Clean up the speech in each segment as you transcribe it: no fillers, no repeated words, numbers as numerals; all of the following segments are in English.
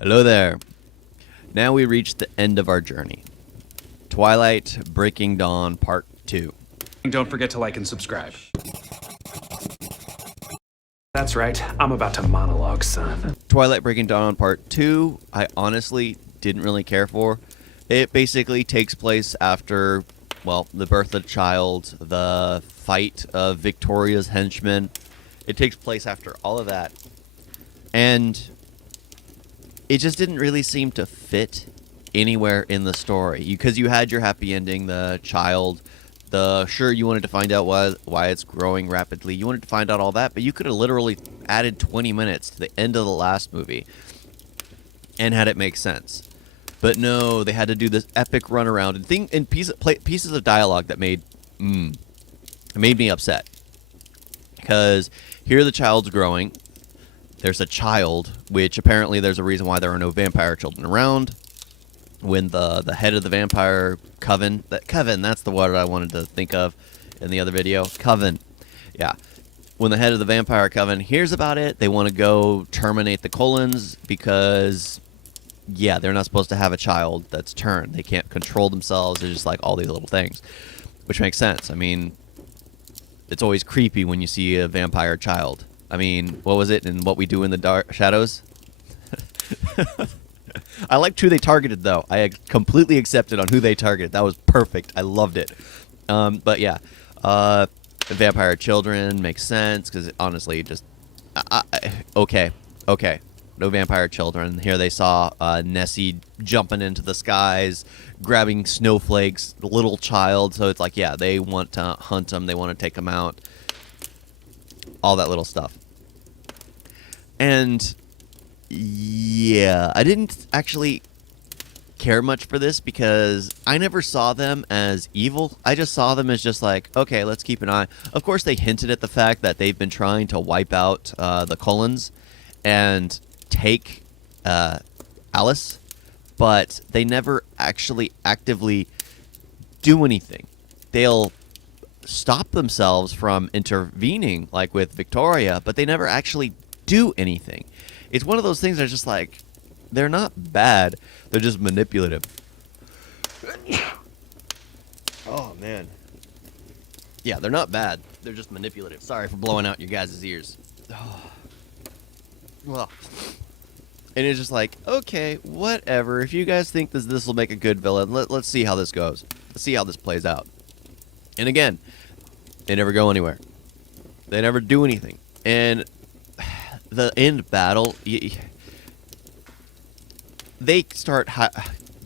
Hello there. Now we reach the end of our journey. Twilight Breaking Dawn Part 2. Don't forget to like and subscribe. That's right, I'm about to monologue, son. Twilight Breaking Dawn Part 2, I honestly didn't really care for. It basically takes place after, well, the birth of the child, the fight of Victoria's henchmen. It takes place after all of that. And it just didn't really seem to fit anywhere in the story. Because you had your happy ending, the child, sure, you wanted to find out why it's growing rapidly. You wanted to find out all that, but you could have literally added 20 minutes to the end of the last movie and had it make sense. But no, they had to do this epic runaround and pieces of dialogue that made me upset. Because here the child's growing. There's a child, which apparently there's a reason why there are no vampire children around. When the head of the vampire coven, that's the word I wanted to think of in the other video. Coven. Yeah. When the head of the vampire coven hears about it, they want to go terminate the Cullens because, yeah, they're not supposed to have a child that's turned. They can't control themselves. They're just like all these little things, which makes sense. I mean, it's always creepy when you see a vampire child. I mean, what was it in What We Do in the Dark Shadows? I liked who they targeted, though. I completely accepted on who they targeted. That was perfect. I loved it. But yeah, vampire children makes sense because honestly, just okay. No vampire children. Here they saw Nessie jumping into the skies, grabbing snowflakes, little child. So it's like, yeah, they want to hunt them. They want to take them out. All that little stuff. And yeah, I didn't actually care much for this because I never saw them as evil. I just saw them as just like, okay, let's keep an eye. Of course, they hinted at the fact that they've been trying to wipe out the Cullens and take Alice, but they never actually actively do anything. They'll stop themselves from intervening, like with Victoria, but they never actually do anything. It's one of those things that's just like, they're not bad, they're just manipulative. Oh, man. Yeah, they're not bad, they're just manipulative. Sorry for blowing out your guys' ears. Well, and it's just like, okay, whatever. If you guys think this will make a good villain, let's see how this goes. Let's see how this plays out. And again, they never go anywhere. They never do anything. And the end battle, they start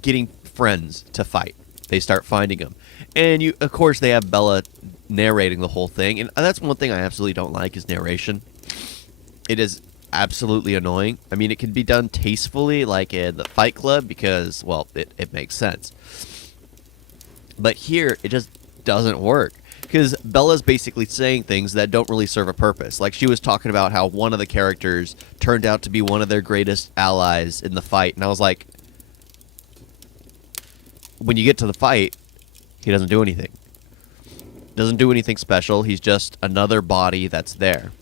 getting friends to fight. They start finding them. And of course, they have Bella narrating the whole thing. And that's one thing I absolutely don't like is narration. It is absolutely annoying. I mean, it can be done tastefully, like in the Fight Club, because, well, it makes sense. But here, it just doesn't work. Because Bella's basically saying things that don't really serve a purpose. Like, she was talking about how one of the characters turned out to be one of their greatest allies in the fight. And I was like, when you get to the fight, he doesn't do anything. Doesn't do anything special. He's just another body that's there.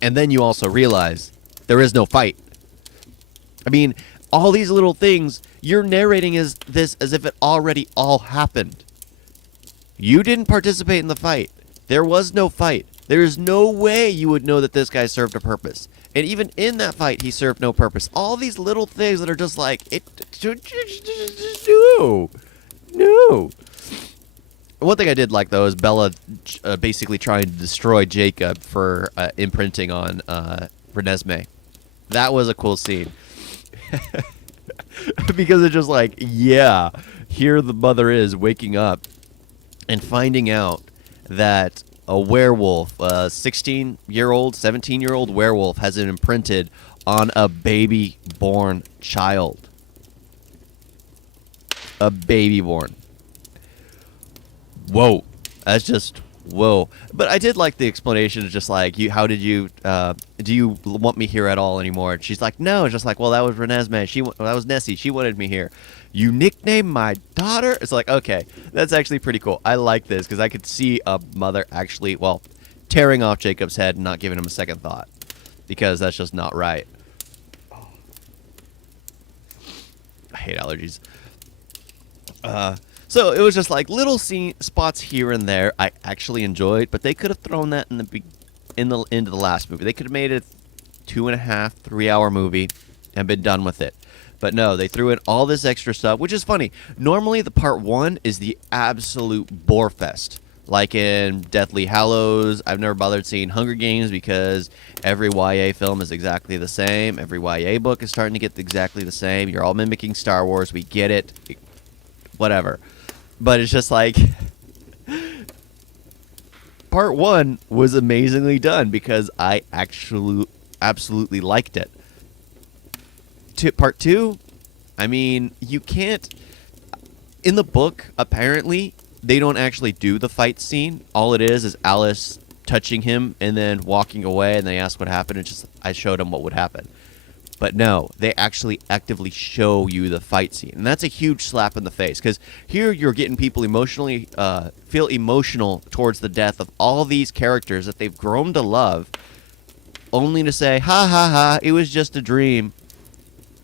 And then you also realize there is no fight. I mean, all these little things, you're narrating this as if it already all happened. You didn't participate in the fight. There was no fight. There is no way you would know that this guy served a purpose. And even in that fight, he served no purpose. All these little things that are just like, no. One thing I did like, though, is Bella basically trying to destroy Jacob for imprinting on Renesmee. That was a cool scene. Because it's just like, yeah, here the mother is waking up and finding out that a werewolf, a 16-year-old, 17-year-old werewolf has it imprinted on a baby-born child. A baby born. Whoa. That's just, whoa. But I did like the explanation of just like, how did you, do you want me here at all anymore? And she's like, no. It's just like, well, that was Renesmee. That was Nessie. She wanted me here. You nicknamed my daughter? It's like, okay, that's actually pretty cool. I like this because I could see a mother actually, well, tearing off Jacob's head and not giving him a second thought because that's just not right. hate allergies. So it was just like little spots here and there I actually enjoyed, but they could have thrown that into the last movie. They could have made it 2.5, 3 hour movie and been done with it. But no, they threw in all this extra stuff, which is funny. Normally, the part 1 is the absolute bore fest. Like in Deathly Hallows, I've never bothered seeing Hunger Games because every YA film is exactly the same. Every YA book is starting to get exactly the same. You're all mimicking Star Wars. We get it. Whatever. But it's just like... Part 1 was amazingly done because I actually absolutely liked it. Part 2, I mean, you can't... In the book, apparently, they don't actually do the fight scene. All it is Alice touching him and then walking away, and they ask what happened. It's just, I showed them what would happen. But no, they actually actively show you the fight scene. And that's a huge slap in the face. Because here you're getting people emotionally, feel emotional towards the death of all these characters that they've grown to love. Only to say, ha ha ha, it was just a dream.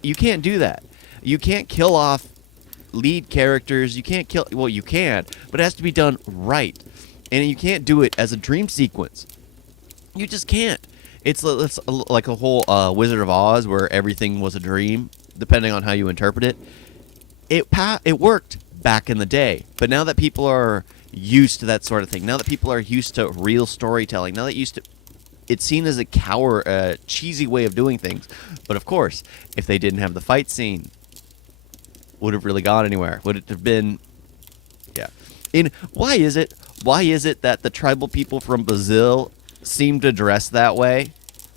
You can't do that. You can't kill off lead characters. You can't kill... Well, you can. But it has to be done right. And you can't do it as a dream sequence. You just can't. It's like a whole Wizard of Oz where everything was a dream, depending on how you interpret it. It worked back in the day, but now that people are used to that sort of thing, now that people are used to real storytelling, now that it's seen as a cheesy way of doing things. But of course, if they didn't have the fight scene, would have really gone anywhere? Would it have been? Yeah. Why is it that the tribal people from Brazil seem to dress that way?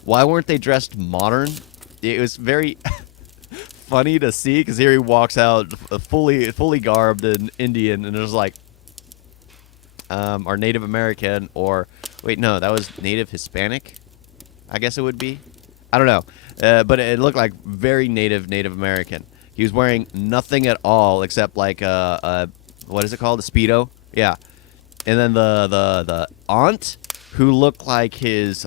Why weren't they dressed modern? It was very funny to see because here he walks out fully garbed in Indian, and it was like, or Native American, or wait, no, that was Native Hispanic, I guess it would be. I don't know, but it looked like very Native American. He was wearing nothing at all except like what is it called, a Speedo? Yeah, and then the aunt, who looked like his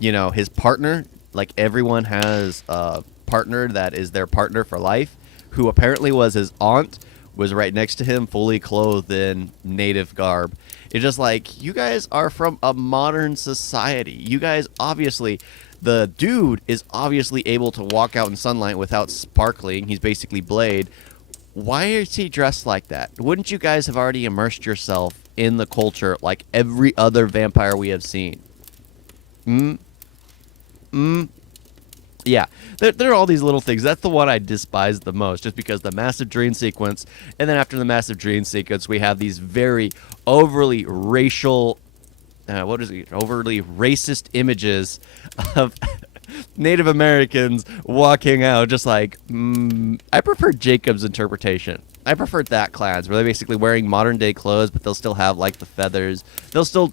his partner. Like everyone has a partner that is their partner for life, who apparently was his aunt, was right next to him, fully clothed in native garb. It's just like, you guys are from a modern society. You guys obviously, the dude is obviously able to walk out in sunlight without sparkling. He's basically Blade. Why is he dressed like that? Wouldn't you guys have already immersed yourself in the culture like every other vampire we have seen? Yeah, there are all these little things. That's the one I despise the most, just because the massive dream sequence, and then after the massive dream sequence, we have these very overly racial, overly racist images of Native Americans walking out, just like, I prefer Jacob's interpretation. I preferred that clans, where they're basically wearing modern day clothes, but they'll still have like the feathers. They'll still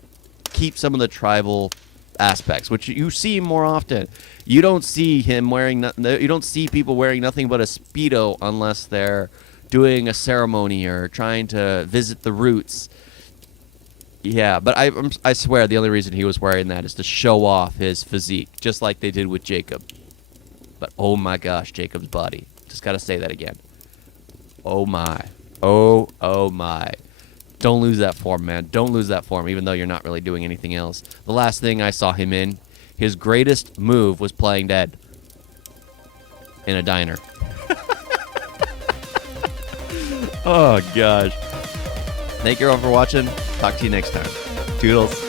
keep some of the tribal aspects, which you see more often. You don't see him wearing. You don't see people wearing nothing but a Speedo unless they're doing a ceremony or trying to visit the roots. Yeah, but I swear the only reason he was wearing that is to show off his physique, just like they did with Jacob. But oh my gosh, Jacob's body. Just gotta say that again. Oh my. Oh my. Don't lose that form, man. Don't lose that form, even though you're not really doing anything else. The last thing I saw him in, his greatest move was playing dead in a diner. Oh, gosh. Thank you all for watching. Talk to you next time. Toodles.